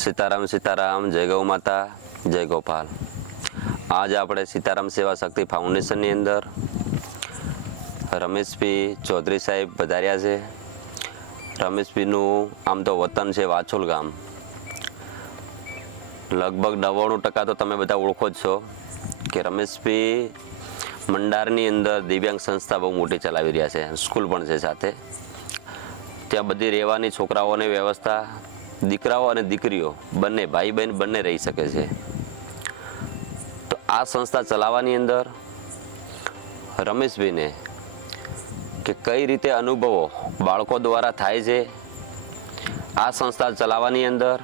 સીતારામ સીતારામ, જય ગૌ માતા, જય ગોપાલ। આજ આપણે સીતારામ સેવા શક્તિ ફાઉન્ડેશનની અંદર રમેશભાઈ ચૌધરી સાહેબ પધાર્યા છે। રમેશભાઈનું આમ તો વતન છે વાછોલ ગામ, લગભગ 99% તો તમે બધા ઓળખો જ છો કે રમેશભાઈ મંડારની અંદર દિવ્યાંગ સંસ્થા બહુ મોટી ચલાવી રહ્યા છે, સ્કૂલ પણ છે સાથે। ત્યાં બધી રહેવાની છોકરાઓની વ્યવસ્થા, દીકરાઓ અને દીકરીઓ બંને, ભાઈ બહેન બંને રહી શકે છે। તો આ સંસ્થા ચલાવવાની અંદર રમેશભાઈને કે કઈ રીતે અનુભવો બાળકો દ્વારા થાય છે, આ સંસ્થા ચલાવવાની અંદર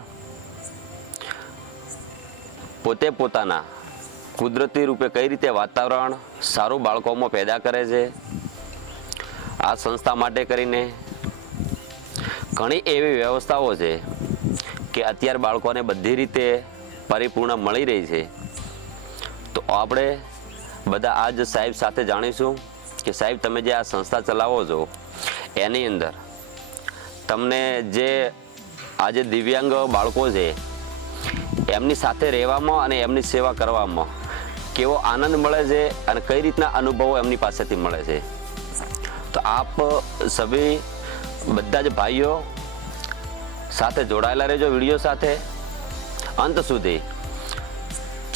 પોતે પોતાના કુદરતી રૂપે કઈ રીતે વાતાવરણ સારું બાળકોમાં પેદા કરે છે, આ સંસ્થા માટે કરીને ઘણી એવી વ્યવસ્થાઓ છે કે અત્યારે બાળકોને બધી રીતે પરિપૂર્ણ મળી રહી છે। તો આપણે બધા આજ સાહેબ સાથે જાણીશું કે સાહેબ તમે જે આ સંસ્થા ચલાવો છો એની અંદર તમને જે આજે દિવ્યાંગ બાળકો છે એમની સાથે રહેવામાં અને એમની સેવા કરવામાં કેવો આનંદ મળે છે અને કઈ રીતના અનુભવો એમની પાસેથી મળે છે। તો આપ સભી બધા જ ભાઈઓ સાથે જોડાયેલા રહેજો વિડીયો સાથે અંત સુધી,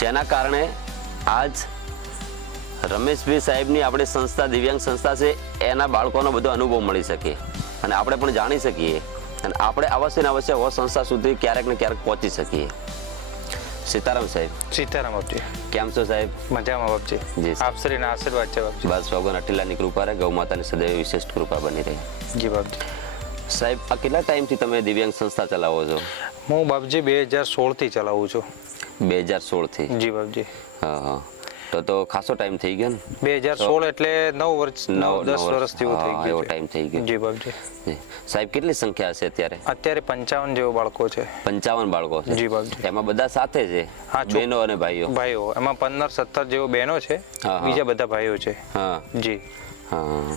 જેના કારણે આજ રમેશભાઈ સાહેબની આપણી સંસ્થા દિવ્યાંગ સંસ્થા છે એના બાળકોનો બધો અનુભવ મળી શકે અને આપણે પણ જાણી શકીએ અને આપણે અવશ્ય ને અવશ્ય ઓ સંસ્થા સુધી ક્યારેક ને ક્યારેક પહોંચી શકીએ। સીતારામ સાહેબ। સીતારામ બાપજી, કેમ છો સાહેબ? મજામાં બાપજી, જી આપ શ્રીના આશીર્વાદ છે બાપજી। બસ ભગવાન અટીલાની કૃપા રહે, ગૌ માતાની સદૈવ વિશેષ કૃપા બની રહે। જી બાપજી। સાહેબ આ કેટલા ટાઈમથી તમે દિવ્યાંગ સંસ્થા ચલાવો છો? હું બાપજી 2016 થી ચલાવું છું। 2016 થી? જી બાપજી। હા હા, તો ખાસો ટાઈમ થઈ ગયો ને? 2016 એટલે 9 વર્ષ 10 વર્ષ જેવું થઈ ગયું, એવો ટાઈમ થઈ ગયો। જી બાપજી। સાહેબ કેટલી સંખ્યા છે અત્યારે? અત્યારે 55 જેવો બાળકો છે। 55 બાળકો છે? જી બાપજી। એમાં બધા સાથે છે? હા, બહેનો અને ભાઈઓ? ભાઈઓ એમાં 15-17 જેવો બહેનો છે, બીજા બધા ભાઈઓ છે। હા જી હા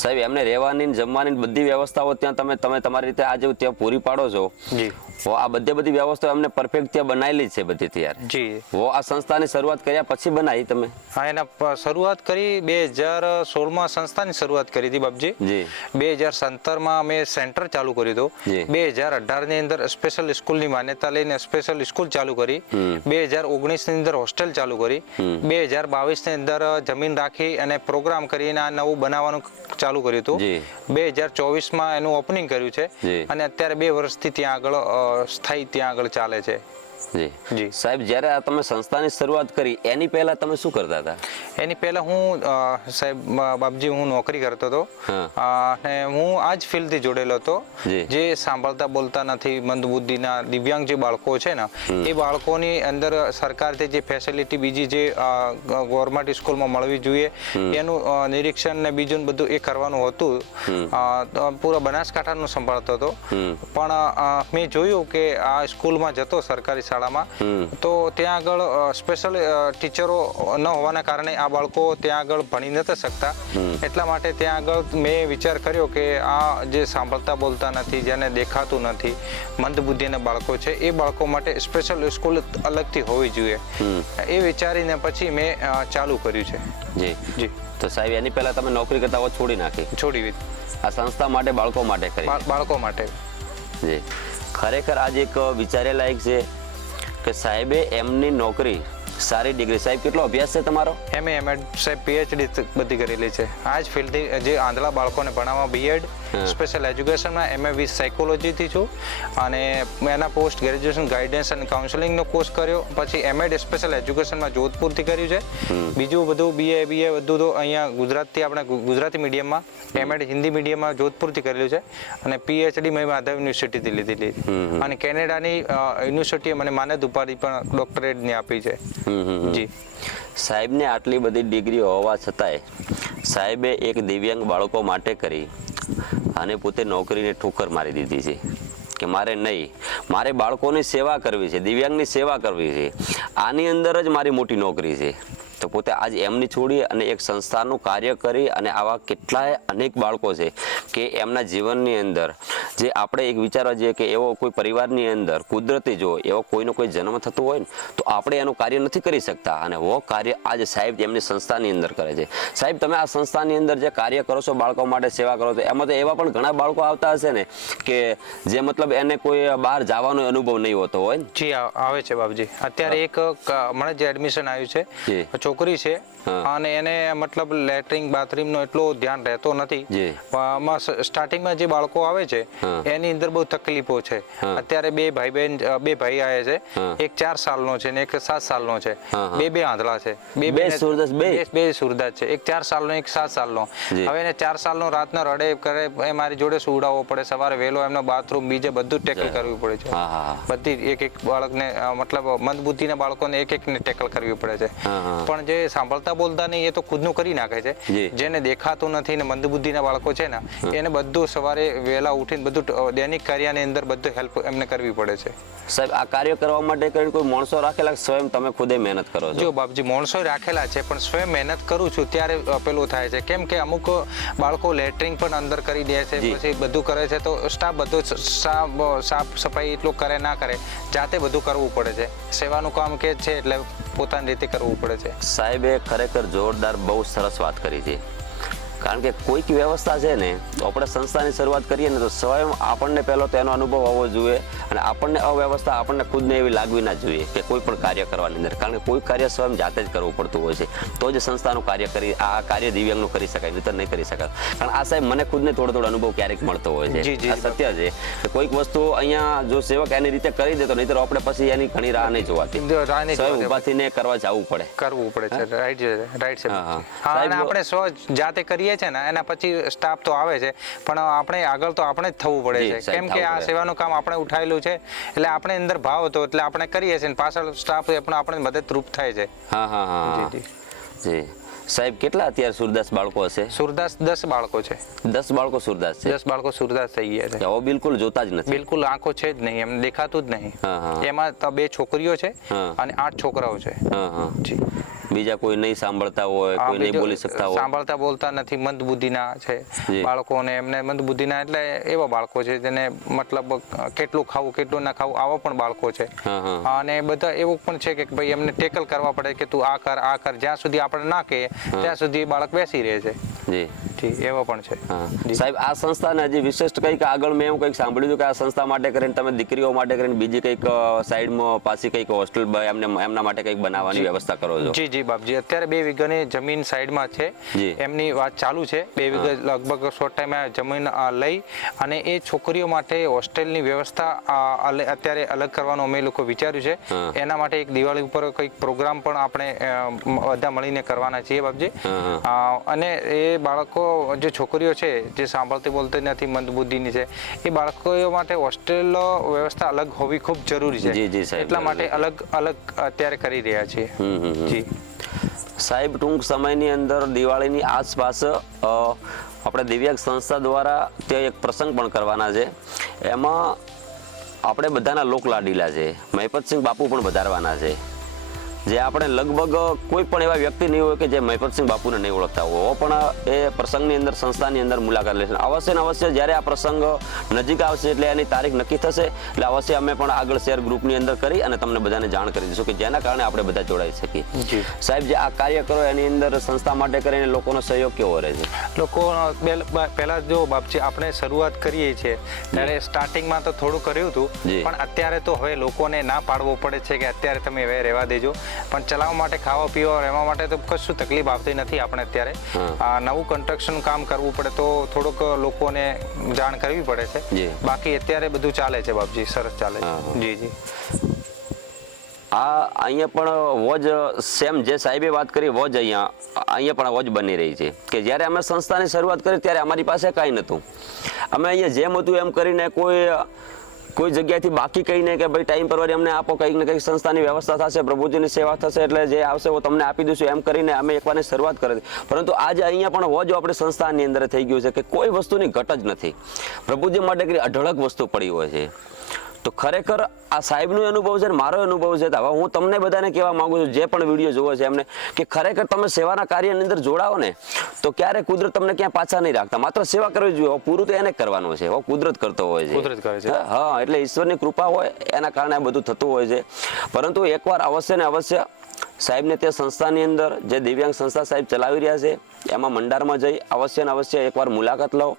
સાહેબ, એમને રહેવાની જમવાની બધી વ્યવસ્થાઓ ત્યાં તમે તમારી રીતે આજે ત્યાં પૂરી પાડો છો? જી। આ બધી વ્યવસ્થાઓ એમને પરફેક્ટ ત્યાં બનાવેલી છે બધી તૈયાર? જી। આ સંસ્થાની શરૂઆત કર્યા પછી બનાવી તમે? હા, એના શરૂઆત કરી 2016 સંસ્થાની શરૂઆત કરી હતી બાપજી। જી। 2017 અમે સેન્ટર ચાલુ કર્યું હતું। 2018 ની અંદર સ્પેશિયલ સ્કૂલની માન્યતા લઈને સ્પેશિયલ સ્કૂલ ચાલુ કરી। 2019 ની અંદર હોસ્ટેલ ચાલુ કરી। 2022 ની અંદર જમીન રાખી અને પ્રોગ્રામ કરીને આ નવું બનાવવાનું ચાલુ કર્યું હતું। 2024 એનું ઓપનિંગ કર્યું છે અને અત્યારે 2 વર્ષથી ત્યાં આગળ સ્થાયી ત્યાં આગળ ચાલે છે। જી સાહેબ, જ્યારે આ તમે સંસ્થાની શરૂઆત કરી એની પહેલા તમે શું કરતા હતા? એની પહેલા હું સાહેબ બાપજી હું નોકરી કરતો હતો અને હું આ જ ફિલ્ડથી જોડેલો હતો। જે સાંભળતા બોલતા નથી, મંદબુદ્ધિના દિવ્યાંગ જે બાળકો છે ને એ બાળકોની અંદર સરકારથી જે ફેસિલિટી બીજી જે ગવર્મેન્ટ સ્કૂલમાં મળવી જોઈએ એનું નિરીક્ષણ ને બીજું બધું એ કરવાનું હતું। પૂરા બનાસકાંઠાનું સંભાળતો હતો, પણ મેં જોયું કે આ સ્કૂલમાં જતો સરકારી શાળામાં તો ત્યાં આગળ સ્પેશિયલ ટીચરો ન હોવાના કારણે આ બાળકો ત્યાં આગળ ભણી નથી શકતા। એટલા માટે ત્યાં આગળ મેં વિચાર કર્યો કે આ જે સાંભળતા બોલતા નથી, જેને દેખાતું નથી, મંદબુદ્ધિના બાળકો છે એ બાળકો માટે સ્પેશિયલ સ્કૂલ અલગથી હોવી જોઈએ, એ વિચારીને પછી મેં ચાલુ કર્યું છે। જી જી। તો સાહેબ એની પહેલા તમે નોકરી કરતા હોય છોડી નાખી? છોડી દીધી। આ સંસ્થા માટે બાળકો માટે કરી? બાળકો માટે। જી, ખરેખર આજે એક વિચારે લાયક છે કે સાહેબે એમની નોકરી, સારી ડિગ્રી, સાહેબ કેટલો અભ્યાસ છે તમારો? MA સાહેબ PhD બધી કરેલી છે આ જ ફિલ્ડથી, જે આંધળા બાળકોને ભણાવવા B.Ed સ્પેશિયલ એજ્યુકેશનમાં MA વિથ સાયકોલોજીથી છું અને એના પોસ્ટ ગ્રેજ્યુએશન ગાઈડન્સ અને કાઉન્સેલિંગનો કોર્સ કર્યો, પછી M.Ed સ્પેશિયલ એજ્યુકેશનમાં જોધપુરથી કર્યું છે। બીજું બધું BA બધું તો અહીંયા ગુજરાતથી આપણે ગુજરાતી મીડિયમમાં, M.Ed હિન્દી મીડિયમમાં જોધપુરથી કરેલું છે અને PhD મેં માધવ યુનિવર્સિટીથી લીધેલી અને કેનેડાની યુનિવર્સિટીએ મને માનદ ઉપાધિ પણ ડોક્ટરેટની આપી છે। જી સાહેબને આટલી બધી ડિગ્રી હોવા છતાંય સાહેબે એક દિવ્યાંગ બાળકો માટે કરી અને પોતે નોકરીને ઠોકર મારી દીધી છે કે મારે નહીં, મારે બાળકોની સેવા કરવી છે, દિવ્યાંગની સેવા કરવી છે, આની અંદર જ મારી મોટી નોકરી છે। તો પોતે આજ એમની છોડી અને એક સંસ્થાનું કાર્ય કરી અને આવા કેટલાય અનેક બાળકો છે કે એમના જીવનની અંદર જે આપણે એક વિચારવા જઈએ કે એવો કોઈ પરિવારની અંદર કુદરતી જો એવો કોઈનો કોઈ જન્મ થતો હોય ને તો આપણે એનું કાર્ય નથી કરી શકતા અને વો કાર્ય આજે સાહેબ એમની સંસ્થાની અંદર કરે છે. સાહેબ તમે આ સંસ્થાની અંદર જે કાર્ય કરો છો, બાળકો માટે સેવા કરો છો, એમાં તો એવા પણ ઘણા બાળકો આવતા હશે ને કે જે મતલબ એને કોઈ બહાર જવાનો અનુભવ નહીં હોતો હોય ને? જી આવે છે બાપજી. અત્યારે એક હમણાં જે એડમિશન આવ્યું છે, છોકરી છે અને એને મતલબ લેટ્રિન બાથરૂમ નો એટલો ધ્યાન રહેતો નથી. સ્ટાર્ટિંગમાં જે બાળકો આવે છે એની અંદર બહુ તકલીફો છે. અત્યારે બે ભાઈ આવે છે, એક 4 સાલનો છે ને એક 7 સાલનો છે. બે આંધળા છે, બે સુરદાસ છે, એક 4 સાલનો એક 7 સાલનો. હવે એને 4 સાલનો રાતના રડે કરે એ મારી જોડે સુવડાવવો પડે, સવારે વહેલો એમનો બાથરૂમ બીજે બધું ટેકલ કરવું પડે છે. બધી એક બાળકને મતલબ મંદબુદ્ધિના બાળકોને એકને ટેકલ કરવી પડે છે. પણ જે સાંભળતા બોલતા નહીં એ તો ખુદનું કરી નાખે છે. જેને દેખાતું નથી ને મંદબુદ્ધિના બાળકો છે ને એને બધું સવારે વહેલા ઉઠીને બધું દૈનિક કાર્યની અંદર બધું હેલ્પ એમને કરવી પડે છે. સાહેબ આ કાર્ય કરવા માટે કોઈ માણસો રાખેલા સ્વયં તમે ખુદે મહેનત કરો છો? જો બાપજી માણસો રાખેલા છે પણ સ્વયં મહેનત કરું છું ત્યારે પેલું થાય છે. કેમ કે અમુક બાળકો લેટરિંગ પણ અંદર કરી દે છે, પછી બધું કરે છે તો સ્ટાફ બધું સાફ સફાઈ એટલું કરે ના કરે, જાતે બધું કરવું પડે છે. સેવાનું કામ કે છે એટલે પોતાની રીતે કરવું પડે છે. સાહેબે ખરેખર જોરદાર બહુ સરસ વાત કરી છે. કારણ કે કોઈક વ્યવસ્થા છે ને આપણે સંસ્થાની શરૂઆત કરીએ ને તો સ્વયં આપણને પહેલો તેનો અનુભવ હોવો જોઈએ અને આપણને અવ્યવસ્થા આપણને ખુદને એવી લાગવી ના જોઈએ કે કોઈ પણ કાર્ય કરવાની અંદર. કારણ કે કોઈ કાર્ય સ્વયં જાતે જ કરવું પડતું હોય છે તો જ સંસ્થાનું કાર્ય કરી આ કાર્ય દિવ્યાંગનું કરી શકાય, નહીં તો નહીં કરી શકાય. કારણ આ સાહેબ મને ખુદને થોડો અનુભવ ક્યારેક મળતો હોય છે. આ સત્ય છે કે કોઈક વસ્તુ અહીંયા જો સેવક એની રીતે કરી દે તો નહીં તો આપણે પછી એની ઘણી રાહ નહીં જોવાતી, સ્વયં ઉભા થઈને કરવા જવું પડે છે. રાઈટ છે. આપણે સ્વ જાતે કરીએ છે ને એના પછી સ્ટાફ તો આવે છે પણ આપણે આગળ તો આપણે જ થવું પડે છે. કેમ કે આ સેવાનું કામ આપણે ઉઠાવેલું છે એટલે આપણે અંદર ભાવ હતો એટલે આપણે કરીએ છીએ, પાછળ સ્ટાફ આપણે મદદરૂપ થાય છે. જી સાહેબ કેટલા અત્યારે સુરદાસ બાળકો હશે? સુરદાસ 10 બાળકો છે. 10 બાળકો સુરદાસ છે? 10 બાળકો સુરદાસ થઈ ગયા છે. હવે બિલકુલ જોતા જ નથી, બિલકુલ આંખો છે જ નહીં, એમને દેખાતું જ નહીં. એમાં 2 છોકરીઓ છે અને 8 છોકરાઓ છે. જી બીજા કોઈ નહીં સાંભળતા હોય, કોઈ નહીં બોલી શકતા હોય? સાંભળતા બોલતા નથી, મંદબુદ્ધિના છે બાળકોને. એમને મંદબુદ્ધિના એટલે એવા બાળકો છે જેને મતલબ કેટલું ખાવું કેટલું ના ખાવું આવા પણ બાળકો છે. અને બધા એવું પણ છે કે ભાઈ એમને ટેકલ કરવા પડે કે તું આ કર જ્યાં સુધી આપણે ના કહીએ ત્યાં સુધી બાળક બેસી રહે છે. જી એવો પણ છે. સાહેબ આ સંસ્થાને હજી વિશિષ્ટ કંઈક આગળ મેં એવું કંઈક સાંભળ્યું કે આ સંસ્થા માટે કરીને તમે દીકરીઓ માટે કરીને બીજી કંઈક સાઈડમાં પાછી કંઈક હોસ્ટેલ એમના માટે કંઈક બનાવવાની વ્યવસ્થા કરો છો? જી બાપજી અત્યારે 2 વીઘાની જમીન સાઈડમાં છે, એમની વાત ચાલુ છે. 2 વીઘા લગભગ શોર્ટ ટાઈમે જમીન લઈ અને એ છોકરીઓ માટે હોસ્ટેલની વ્યવસ્થા અત્યારે અલગ કરવાનું અમે લોકો વિચાર્યું છે. એના માટે એક દિવાળી ઉપર કંઈક પ્રોગ્રામ પણ આપણે બધા મળીને કરવાના છીએ બાપજી. અને એ બાળકો જે છોકરીઓ છે જે સાંભળતી બોલતી નથી, મંદબુદ્ધિની છે, એ બાળકો માટે હોસ્ટેલ વ્યવસ્થા અલગ હોવી ખૂબ જરૂરી છે. એટલા માટે અલગ અત્યારે કરી રહ્યા છીએ. જી સાહેબ ટૂંક સમયની અંદર દિવાળીની આસપાસ આપણે દિવ્યાંગ સંસ્થા દ્વારા ત્યાં એક પ્રસંગ પણ કરવાના છે. એમાં આપણે બધાના લોકલાડીલા છે, મહિપતસિંહ બાપુ પણ વધારવાના છે. જે આપણે લગભગ કોઈ પણ એવા વ્યક્તિ નહીં હોય કે જે મહિપતસિંહ બાપુને નહીં ઓળખતા હોય પણ એ પ્રસંગની અંદર સંસ્થાની અંદર મુલાકાત લેશે. અવશ્ય ને અવશ્ય જ્યારે આ પ્રસંગ નજીક આવશે એટલે એની તારીખ નક્કી થશે એટલે અવશ્ય અમે પણ આગળ શેર ગ્રુપની અંદર કરી અને તમને બધાને જાણ કરી દઈશું કે જેના કારણે આપણે બધા જોડાઈ શકીએ. સાહેબ જે આ કાર્ય કરો એની અંદર સંસ્થા માટે કરીને લોકોનો સહયોગ કેવો રહે છે? લોકો પહેલા જો બાપજી આપણે શરૂઆત કરીએ છીએ ત્યારે સ્ટાર્ટિંગમાં તો થોડું કર્યું હતું પણ અત્યારે તો હવે લોકોને ના પાડવો પડે છે કે અત્યારે તમે હવે રહેવા દેજો. પણ ચલાવવા માટે, ખાવા પીવા રહેવા માટે તો કશું તકલીફ આવતી નથી. આપણે અત્યારે નવું કન્સ્ટ્રક્શન કામ કરવું પડે તો થોડુંક લોકોને જાણ કરવી પડે છે. બાકી અત્યારે બધું ચાલે છે બાપજી, સરસ ચાલે છે. જી અહીંયા પણ વોજ સેમ જે સાહેબે વાત કરી વોજ અહીંયા પણ વોજ બની રહી છે કે જ્યારે અમે સંસ્થાની શરૂઆત કરી ત્યારે અમારી પાસે કાંઈ નહોતું. અમે અહીંયા જેમ હતું એમ કરીને કોઈ જગ્યાએથી બાકી કહીને કે ભાઈ ટાઈમ પરવારી અમને આપો, કંઈક ને કંઈક સંસ્થાની વ્યવસ્થા થશે, પ્રભુજીની સેવા થશે એટલે જે આવશે એ તમને આપી દઈશું એમ કરીને અમે એકવારની શરૂઆત કરી. પરંતુ આજે અહીંયા પણ વોજ આપણી સંસ્થાની અંદર થઈ ગયું છે કે કોઈ વસ્તુની ઘટ જ નથી. પ્રભુજી માટે અઢળક વસ્તુ પડી હોય છે. તો ખરેખર આ સાહેબનો અનુભવ છે ને મારો અનુભવ છે. હવે હું તમને બધાને કહેવા માંગુ છું જે પણ વિડીયો જોવો છે એમને કે ખરેખર તમે સેવાના કાર્યની અંદર જોડાઓ ને તો ક્યારે કુદરત તમને ક્યાં પાછા નહીં રાખતા. માત્ર સેવા કરવી જોઈએ, પૂરું તો એને જ કરવાનું છે, કુદરત કરતો હોય છે. કુદરત કરે છે. હા, એટલે ઈશ્વરની કૃપા હોય એના કારણે આ બધું થતું હોય છે. પરંતુ એકવાર અવશ્ય ને અવશ્ય સાહેબને તે સંસ્થાની અંદર જે દિવ્યાંગ સંસ્થા સાહેબ ચલાવી રહ્યા છે એમાં મંડારમાં જઈ અવશ્ય ને અવશ્ય એકવાર મુલાકાત લો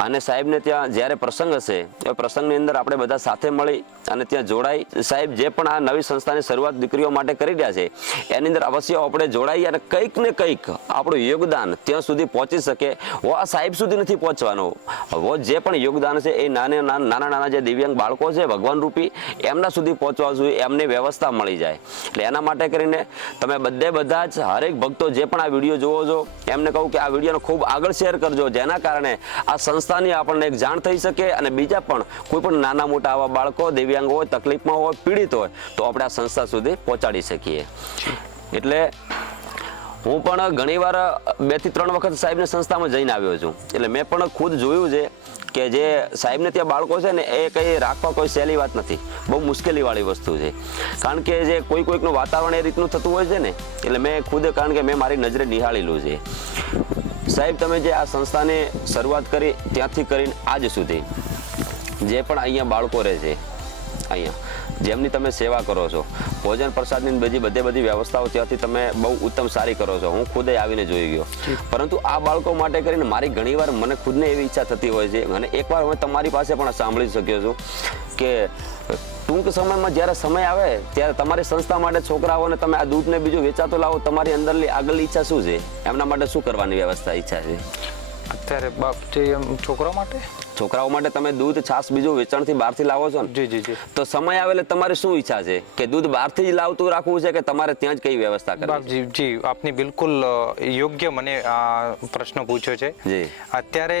અને સાહેબને ત્યાં જ્યારે પ્રસંગ હશે એ પ્રસંગની અંદર આપણે બધા સાથે મળી અને ત્યાં જોડાઈ સાહેબ જે પણ આ નવી સંસ્થાની શરૂઆત દીકરીઓ માટે કરી રહ્યા છે એની અંદર અવશ્ય આપણે જોડાઈ અને કંઈક ને કંઈક આપણું યોગદાન ત્યાં સુધી પહોંચી શકે. આ સાહેબ સુધી નથી પહોંચવાનું, જે પણ યોગદાન છે એ નાના જે દિવ્યાંગ બાળકો છે ભગવાન રૂપી એમના સુધી પહોંચવા જોઈએ, એમની વ્યવસ્થા મળી જાય. એટલે એના માટે કરીને તમે બધા જ હરેક ભક્તો જે પણ આ વિડીયો જોવો છો એમને કહું કે આ વિડીયોને ખૂબ આગળ શેર કરજો, જેના કારણે આ સંસ્થાની આપણને એક જાણ થઈ શકે અને બીજા પણ કોઈ પણ નાના મોટા આવા બાળકો દિવ્યાંગ હોય, તકલીફમાં હોય, પીડિત હોય તો આપણે આ સંસ્થા સુધી પહોંચાડી શકીએ. એટલે હું પણ ઘણીવાર 2 થી 3 વખત સાહેબની સંસ્થામાં જઈને આવ્યો છું. એટલે મેં પણ ખુદ જોયું છે કે જે સાહેબને ત્યાં બાળકો છે ને એ કંઈ રાખવા કોઈ સહેલી વાત નથી, બહુ મુશ્કેલીવાળી વસ્તુ છે. કારણ કે જે કોઈકનું વાતાવરણ એ રીતનું થતું હોય છે ને એટલે મેં ખુદ કારણ કે મેં મારી નજરે નિહાળેલું છે. સાહેબ તમે જે આ સંસ્થાની શરૂઆત કરી ત્યાંથી કરીને આજ સુધી જે પણ અહીંયા બાળકો રહે છે, અહીંયા જેમની તમે સેવા કરો છો, ભોજન પ્રસાદની બધી વ્યવસ્થાઓ ત્યાંથી તમે બહુ ઉત્તમ સારી કરો છો. હું ખુદે આવીને જોઈ ગયો. પરંતુ આ બાળકો માટે કરીને મારી ઘણીવાર મને ખુદને એવી ઈચ્છા થતી હોય છે અને એકવાર હું તમારી પાસે પણ સાંભળી શક્યો છું કે ટૂંક સમયમાં જ્યારે સમય આવે ત્યારે તમારી સંસ્થા માટે છોકરાઓને તમે આ દૂધને બીજું વેચાતો લાવો, તમારી અંદરની આગળની ઈચ્છા શું છે? એમના માટે શું કરવાની વ્યવસ્થા ઈચ્છા છે અત્યારે બાપજી છોકરાઓ માટે તમે દૂધ છાશ બીજું વેચાણથી બહારથી લાવો છો ને? જી. તો સમય આવે એટલે તમારી શું ઈચ્છા છે કે દૂધ બહારથી જ લાવતું રાખવું છે કે તમારે ત્યાં જ કઈ વ્યવસ્થા કરવી? જી, આપની બિલકુલ યોગ્ય મને આ પ્રશ્ન પૂછ્યો છે. જી. અત્યારે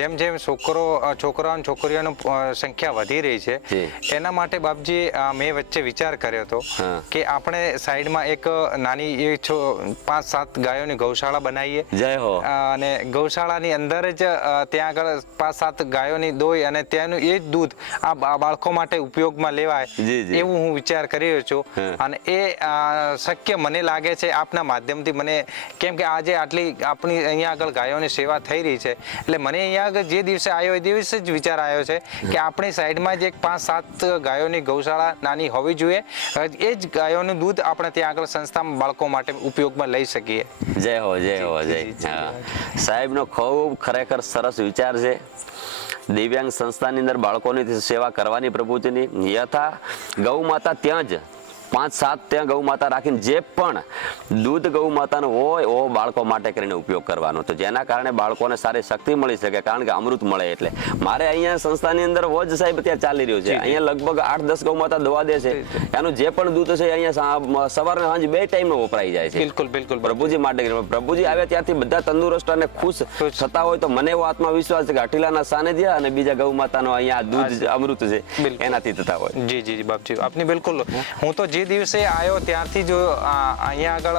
જેમ છોકરાઓ અને છોકરીઓની સંખ્યા વધી રહી છે એના માટે બાપજી મેં વચ્ચે વિચાર કર્યો હતો કે આપણે સાઈડમાં એક નાની 5-7 ગાયોની ગૌશાળા બનાવીએ. જય હો. અને ગૌશાળાની અંદર જ ત્યાં આગળ 5-7 ગાયોની દોઈ અને ત્યાંનું એ જ દૂધ આ બાળકો માટે ઉપયોગમાં લેવાય એવું હું વિચાર કરી રહ્યો છું. અને એ શક્ય મને લાગે છે આપના માધ્યમથી મને, કેમ કે આજે આટલી આપણી અહીંયા આગળ ગાયોની સેવા થઈ રહી છે એટલે મને અહીંયા આગળ જે દિવસે આવ્યો એ દિવસે જ વિચાર આવ્યો છે કે આપણી સાઈડમાં જ એક 5-7 ગાયોની ગૌશાળા નાની હોવી જોઈએ. એ જ ગાયોનું દૂધ આપણે ત્યાં આગળ સંસ્થામાં બાળકો માટે ઉપયોગમાં લઈ શકીએ. જય હો. સાહેબનો ખૂબ ખરેખર સરસ વિચાર છે. દિવ્યાંગ સંસ્થાની અંદર બાળકોની સેવા કરવાની પ્રભુજીની યથા ગૌ માતા ત્યાં જ 5-7 ત્યાં ગૌ માતા રાખીને જે પણ દૂધ ગૌ માતાનું હોય એવો બાળકો માટે કરીને ઉપયોગ કરવાનો, તો જેના કારણે બાળકોને સારી શક્તિ મળી શકે. કારણ કે અમૃત મળે એટલે મારે અહીંયા સંસ્થાની અંદર વોજ સાહેબ ત્યાં ચાલી રહ્યું છે. અહીંયા લગભગ 8-10 ગૌ માતા દવા દે છે. એનું જે પણ દૂધ છે અહીંયા સવાર અને સાંજ 2 ટાઈમનો વપરાઈ જાય છે. બિલકુલ પ્રભુજી માટે. પ્રભુજી આવ્યા ત્યાંથી બધા તંદુરસ્ત અને ખુશ થતા હોય તો મને એવો આત્મવિશ્વાસ છે કે અઠીલાના સાનિધ્ય અને બીજા ગૌ માતાનો અહીંયા દૂધ અમૃત છે એનાથી થતા હોય. જી બાપજી આપની બિલકુલ. હું તો દિવસે આવ્યો ત્યારથી જો અહીંયા આગળ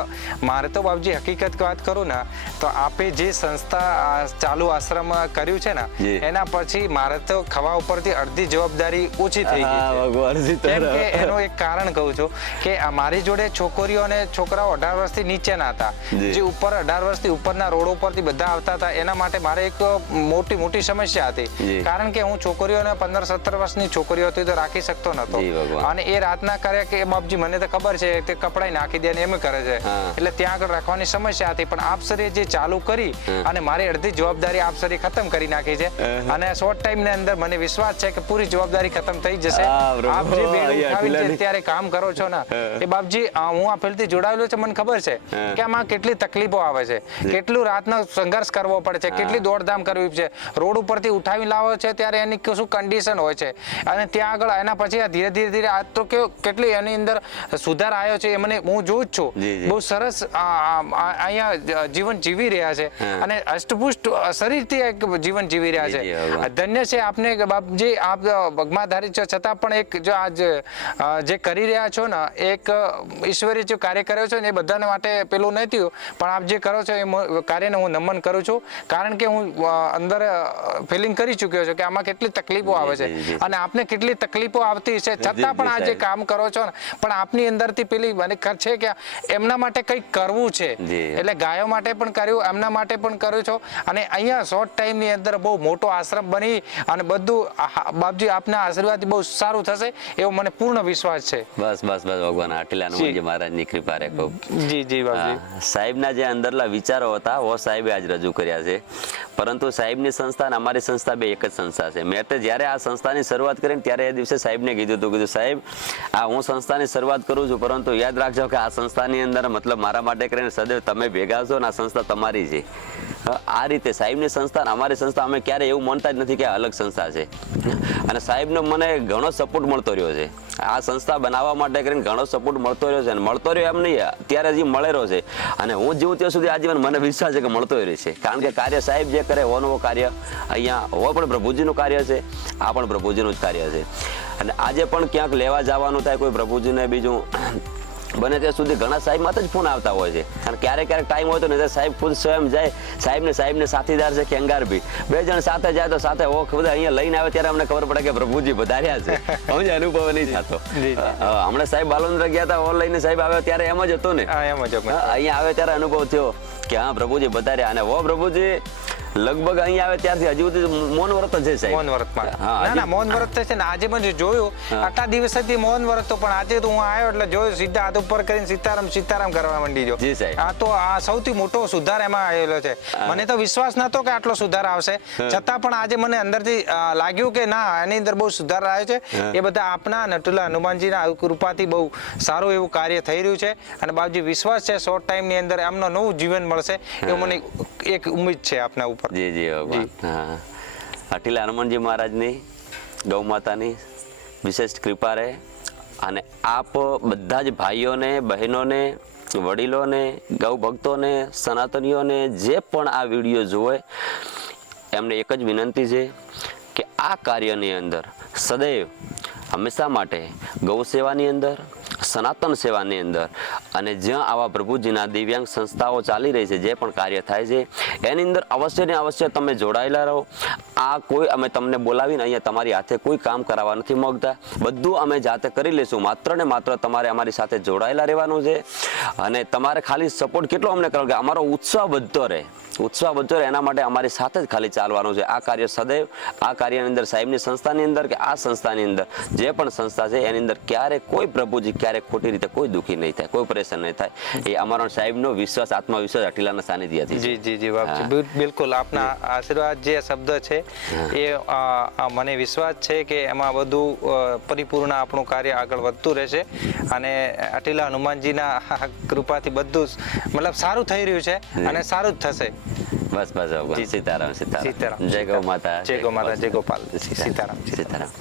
મારે તો બાપજી હકીકત વાત કરું ને તો આપે જે સંસ્થા ચાલુ આશ્રમ કર્યું છે ને એના પછી મારે તો ખવા ઉપરથી અડધી જવાબદારી ઓછી થઈ ગઈ છે. કેમ કે એનું એક કારણ કહું છું કે મારી જોડે છોકરીઓ અને છોકરાઓ 18 વર્ષથી નીચેના હતા, જે ઉપર 18 વર્ષથી ઉપરના રોડ ઉપરથી બધા આવતા હતા. એના માટે મારે એક મોટી સમસ્યા હતી. કારણ કે હું છોકરીઓને 15-17 વર્ષની છોકરીઓ હતી તો રાખી શકતો નતો અને એ રાતના કરે કે બાપજી મને તો ખબર છે કે કપડાઈ નાખી દે ને એમ કરે છે એટલે ત્યાં આગળ રાખવાની સમસ્યા હતી. પણ આપસરે જે ચાલુ કરી અને મારી અડધી જવાબદારી આપસરે ખતમ કરી નાખી છે અને શોર્ટ ટાઈમ ની અંદર મને વિશ્વાસ છે કે પૂરી જવાબદારી ખતમ થઈ જશે. આપ જે બેડ ઉઠાવીને અત્યારે કામ કરો છો ને એ બાપજી હું આ ફિલ્ડથી જોડાયેલો છે, મને ખબર છે કે આમાં કેટલી તકલીફો આવે છે, કેટલું રાતનો સંઘર્ષ કરવો પડે છે, કેટલી દોડધામ કરવી છે. રોડ ઉપરથી ઉઠાવી લાવો છે ત્યારે એની શું કન્ડિશન હોય છે અને ત્યાં આગળ એના પછી ધીરે ધીરે આ તો કેટલી એની અંદર અંદર સુધાર આવ્યો છે એ મને હું જોઉં જ છું. જી, જી. બહુ સરસ અહીંયા જીવન જીવી રહ્યા છે અને અષ્ટપુષ્ટ શરીરથી એક જીવન જીવી રહ્યા જી, જી, છે. ભગવાન. ધન્ય છે આપને કે બાપજી, આપ ભગમાધારી છો છતાં પણ એક જો આજ જે કરી રહ્યા છો ને એક ઈશ્વરીય જે કાર્ય કર્યો છો ને એ બધાને માટે પેલું નથી થયું, પણ આપ જે કરો છો એ કાર્યને હું નમન કરું છું. કારણ કે હું અંદર ફિલિંગ કરી ચૂક્યો છું કે આમાં કેટલી તકલીફો આવે છે જી, જી. અને આપને કેટલી તકલીફો આવતી છે, છતાં જી, પણ આ જે સાહેબ. કામ કરો છો ને પણ આપની અંદરથી પેલી મને છે કે એમના માટે કંઈક કરવું છે. જી. એટલે ગાયો માટે પણ કર્યું, એમના માટે પણ કર્યું છો અને અહીંયા શોર્ટ ટાઈમની અંદર બહુ મોટો આશ્રમ બની અને બધું બાપજી આપના આશીર્વાદથી બહુ સારું થશે એવો મને પૂર્ણ વિશ્વાસ છે. બસ બસ બસ ભગવાન આટલા હનુમાનજી મહારાજની કૃપા રહે ખૂબ. જી જી બાપજી. સાહેબના જે અંદરના વિચારો હતા વો સાહેબે આજ રજૂ કર્યા છે. પરંતુ સાહેબની સંસ્થા અને અમારી સંસ્થા બે એક જ સંસ્થા છે. મેં તો જ્યારે આ સંસ્થાની શરૂઆત કરી ને ત્યારે એ દિવસે સાહેબને કીધું સાહેબ આ હું સંસ્થાની શરૂઆત કરું છું, પરંતુ યાદ રાખજો કે આ સંસ્થાની અંદર મતલબ મારા માટે કરીને સદૈવ તમે ભેગા છો ને આ સંસ્થા તમારી છે. આ રીતે સાહેબની સંસ્થા અને અમારી સંસ્થા અમે ક્યારે એવું માનતા જ નથી કે આ અલગ સંસ્થા છે. અને સાહેબનો મને ઘણો સપોર્ટ મળતો રહ્યો છે. આ સંસ્થા બનાવવા માટે કરીને ઘણો સપોર્ટ મળતો રહ્યો છે અને મળતો રહ્યો એમ નહીં, અત્યારે હજી મળેલો છે અને હું જીવું ત્યાં સુધી આજીવન મને વિશ્વાસ છે કે મળતો રહેશે. કારણ કે કાર્ય સાહેબ જે કરે હોવાનું કાર્ય અહીંયા હો પણ પ્રભુજીનું કાર્ય છે, આ પણ પ્રભુજીનું જ કાર્ય છે. અને આજે પણ ક્યાંક લેવા જવાનું થાય કોઈ પ્રભુજીને બીજું બને ત્યાં સુધી ઘણા સાહેબ માટે જ ફોન આવતા હોય છે. અને ક્યારેક ટાઈમ હોય તો નહીં સાહેબ ખુદ સ્વયં જાય. સાહેબને સાથીદાર છે ખેંગાર બી, બે જણ સાથે જાય તો સાથે બધા અહીંયા લઈને આવે ત્યારે અમને ખબર પડે કે પ્રભુજી વધાર્યા છે. સમજે અનુભવ નહીં થતો. હમણાં સાહેબ બાલોન્દ્ર ગયા હતા ઓનલાઈન સાહેબ આવ્યો ત્યારે એમ જ હતું ને, અહીંયા આવે ત્યારે અનુભવ થયો કે હા પ્રભુજી વધાર્યા. અને વો પ્રભુજી લગભગ અહીંયા આવે ત્યારથી હજી સુધી મૌન વ્રત જ છે સાહેબ. મૌન વ્રતમાં ના મૌન વ્રત છે ને આજે પણ જોયું આટલા દિવસથી મૌન વ્રત તો, પણ આજે તો હું આવ્યો એટલે જોયું સીધા હાથ ઉપર કરીને સીતારામ સીતારામ કરવા માંડી જો. જી સાહેબ. આ તો આ સૌથી મોટો સુધાર એમાં આવેલો છે. મને તો વિશ્વાસ નતો કે આટલો સુધાર આવશે, છતાં પણ આજે મને અંદરથી લાગ્યું કે ના એની અંદર બહુ સુધાર આવ્યો છે. એ બધા આપના નટુલા હનુમાનજીના કૃપાથી બહુ સારું એવું કાર્ય થઈ રહ્યું છે અને બાપજી વિશ્વાસ છે શોર્ટ ટાઈમની અંદર એમનો નવું જીવન મળશે એવું મને એક ઉમ્મીદ છે આપના ઉપર. જી જી ભગવાન. હા, અટીલા હનુમાનજી મહારાજની ગૌ માતાની વિશેષ કૃપા રહે અને આપ બધા જ ભાઈઓને બહેનોને વડીલોને ગૌ ભક્તોને સનાતનીઓને જે પણ આ વિડીયો જોવે એમને એક જ વિનંતી છે કે આ કાર્યની અંદર સદૈવ હંમેશા માટે ગૌ સેવાની અંદર સનાતન સેવાની અંદર અને જ્યાં આવા પ્રભુજીના દિવ્યાંગ સંસ્થાઓ ચાલી રહી છે, જે પણ કાર્ય થાય છે એની અંદર અવશ્ય ને અવશ્ય તમે જોડાયેલા રહો. આ કોઈ અમે તમને બોલાવીને અહીંયા તમારી હાથે કોઈ કામ કરાવવા નથી માંગતા, બધું અમે જાતે કરી લઈશું. માત્ર ને માત્ર તમારે અમારી સાથે જોડાયેલા રહેવાનું છે અને તમારે ખાલી સપોર્ટ કેટલો અમને કરો કે અમારો ઉત્સાહ વધતો રહે. એના માટે અમારી સાથે જ ખાલી ચાલવાનું છે. આ કાર્ય સદૈવ આ કાર્યની અંદર સાહેબની સંસ્થાની અંદર કે આ સંસ્થાની અંદર જે પણ સંસ્થા છે એની અંદર ક્યારે કોઈ પ્રભુજી ક્યારે ખોટી રીતે કોઈ દુઃખી નહીં થાય, કોઈ પરેશાન નહીં થાય. એ અમારો સાહેબનો વિશ્વાસ આત્મવિશ્વાસ અટીલાના સાનિધ્યથી. જી જી જી બાપજી બિલકુલ આપના આશીર્વાદ જે શબ્દ છે એ મને વિશ્વાસ છે કે એમાં બધું પરિપૂર્ણ આપણું કાર્ય આગળ વધતું રહેશે અને અટીલા હનુમાનજીના કૃપાથી બધું મતલબ સારું થઈ રહ્યું છે અને સારું જ થશે. બસ બસ સીતારામ સીતારામ. સીતારામ. જય ગૌ માતા. જય ગૌ માતા. જય ગોપાલ. સીતારામ. સીતારામ.